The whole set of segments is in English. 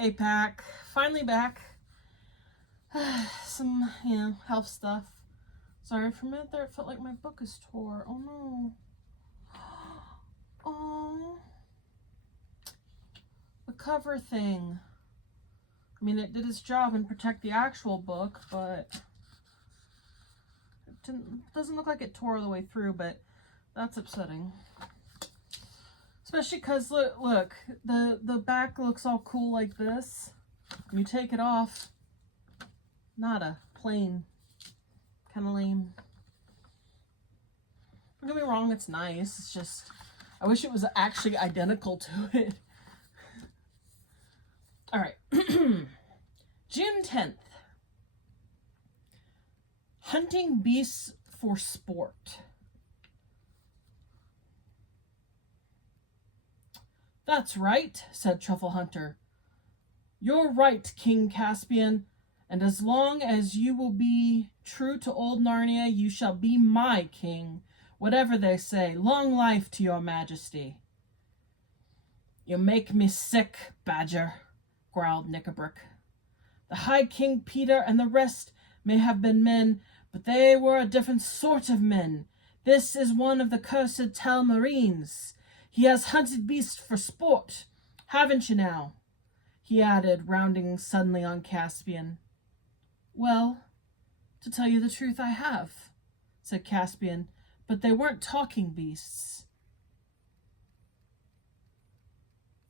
Hey, Pack. Finally back. Some, health stuff. Sorry, for a minute there it felt like my book is tore. Oh, no. Oh. The cover thing. I mean, it did its job and protect the actual book, but it doesn't look like it tore all the way through, but that's upsetting. Especially because, look, the back looks all cool like this. You take it off, nada, plain, kind of lame. Don't get me wrong, it's nice. It's just, I wish it was actually identical to it. All right, June 10th. Hunting beasts for sport. That's right, said Truffle Hunter. You're right, King Caspian, and as long as you will be true to old Narnia, you shall be my king, whatever they say. Long life to your majesty. You make me sick, Badger, growled Knickerbock. The High King Peter and the rest may have been men, but they were a different sort of men. This is one of the cursed Talmarines. He has hunted beasts for sport, haven't you now? He added, rounding suddenly on Caspian. Well, to tell you the truth, I have, said Caspian, but they weren't talking beasts.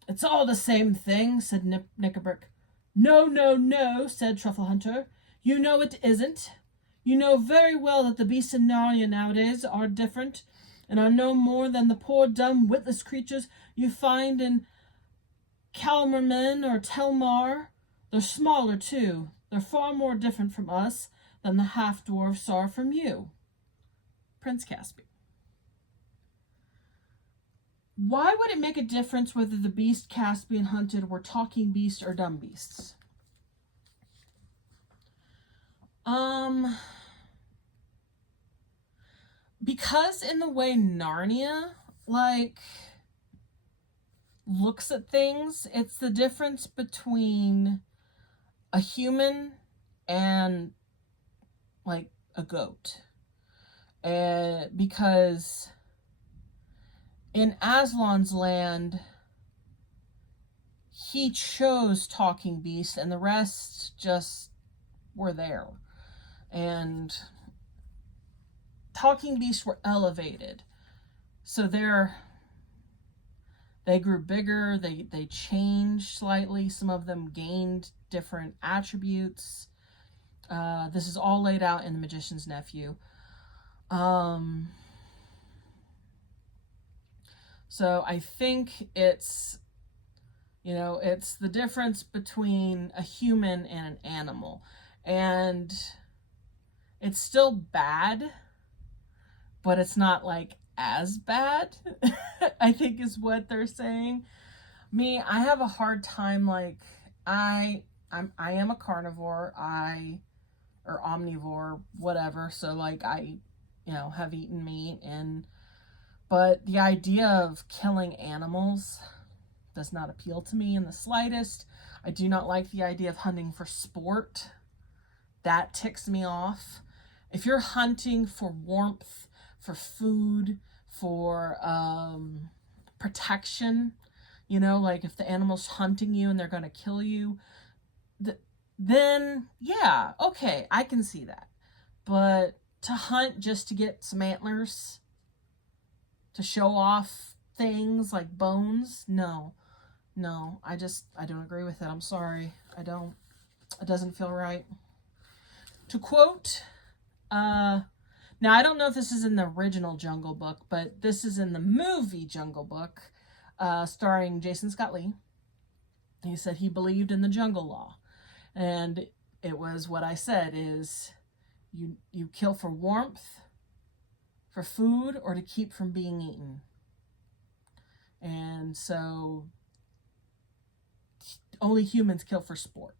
It's all the same thing, said Knickerbock. No, no, no, said Truffle Hunter. You know it isn't. You know very well that the beasts in Narnia nowadays are different, and are no more than the poor, dumb, witless creatures you find in Calmermen or Telmar. They're smaller, too. They're far more different from us than the half-dwarfs are from you. Prince Caspian. Why would it make a difference whether the beast Caspian hunted were talking beasts or dumb beasts? Because in the way Narnia, looks at things, it's the difference between a human and, a goat. Because in Aslan's land, he chose talking beasts and the rest just were there. And talking beasts were elevated. So they grew bigger, they changed slightly. Some of them gained different attributes. This is all laid out in The Magician's Nephew. So I think it's, it's the difference between a human and an animal. And it's still bad, but it's not as bad, I think is what they're saying. Me, I have a hard time, I am a carnivore, or omnivore, whatever. So I, have eaten meat, but the idea of killing animals does not appeal to me in the slightest. I do not like the idea of hunting for sport. That ticks me off. If you're hunting for warmth, for food, for protection, if the animal's hunting you and they're going to kill you, then yeah, okay, I can see that. But to hunt just to get some antlers, to show off things like bones, no, I don't agree with it. I'm sorry, I don't. It doesn't feel right. To quote, now, I don't know if this is in the original Jungle Book, but this is in the movie Jungle Book, starring Jason Scott Lee. He said he believed in the jungle law. And it was what I said is you kill for warmth, for food, or to keep from being eaten. And so only humans kill for sport.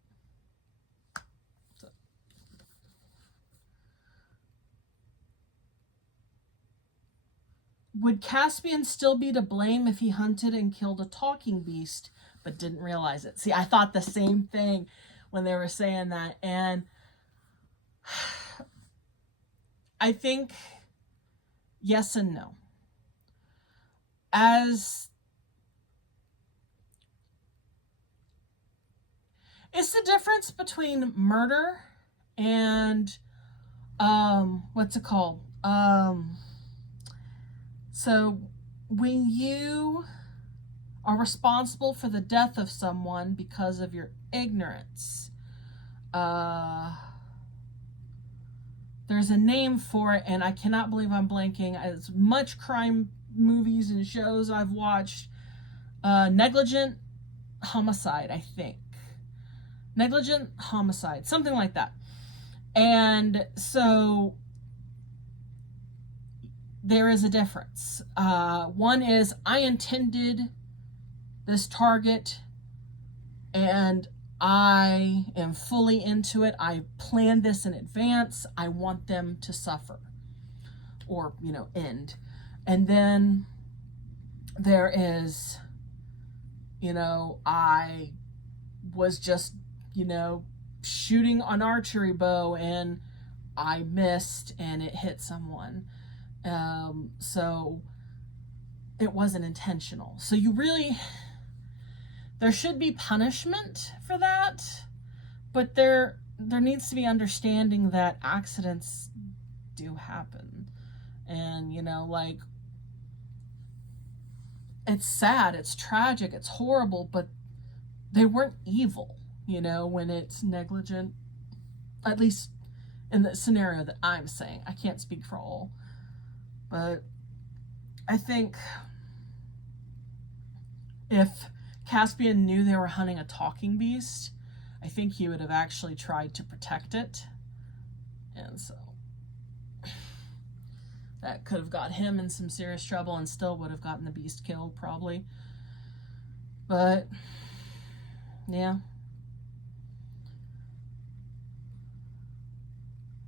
Would Caspian still be to blame if he hunted and killed a talking beast, but didn't realize it. See, I thought the same thing when they were saying that. And I think yes and no. It's the difference between murder and what's it called? So when you are responsible for the death of someone because of your ignorance, there's a name for it, and I cannot believe I'm blanking. As much crime movies and shows I've watched, negligent homicide, I think. Negligent homicide, something like that. And so there is a difference. One is I intended this target and I am fully into it. I planned this in advance. I want them to suffer or, end. And then there is, I was just, shooting an archery bow and I missed and it hit someone. So it wasn't intentional. So there should be punishment for that, but there needs to be understanding that accidents do happen. And, it's sad, it's tragic, it's horrible, but they weren't evil, when it's negligent, at least in the scenario that I'm saying. I can't speak for all, but I think if Caspian knew they were hunting a talking beast, I think he would have actually tried to protect it. And so that could have got him in some serious trouble and still would have gotten the beast killed, probably. But, yeah.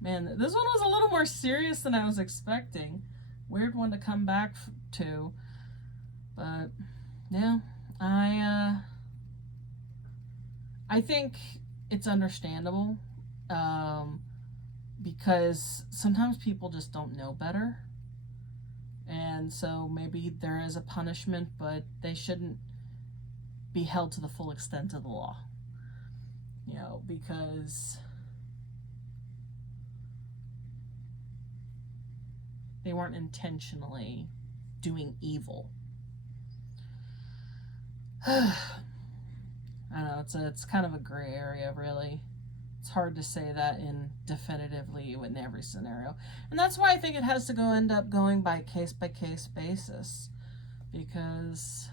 Man, this one was a little more serious than I was expecting. Weird one to come back to. But, yeah. I think it's understandable. Because sometimes people just don't know better. And so maybe there is a punishment, but they shouldn't be held to the full extent of the law. Because they weren't intentionally doing evil. I know, it's kind of a gray area, really. It's hard to say that definitively in every scenario. And that's why I think it has to end up going by case-by-case basis. Because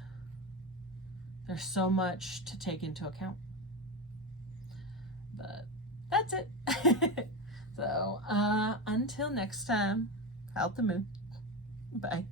there's so much to take into account. But that's it. So, until next time, out the moon. Bye.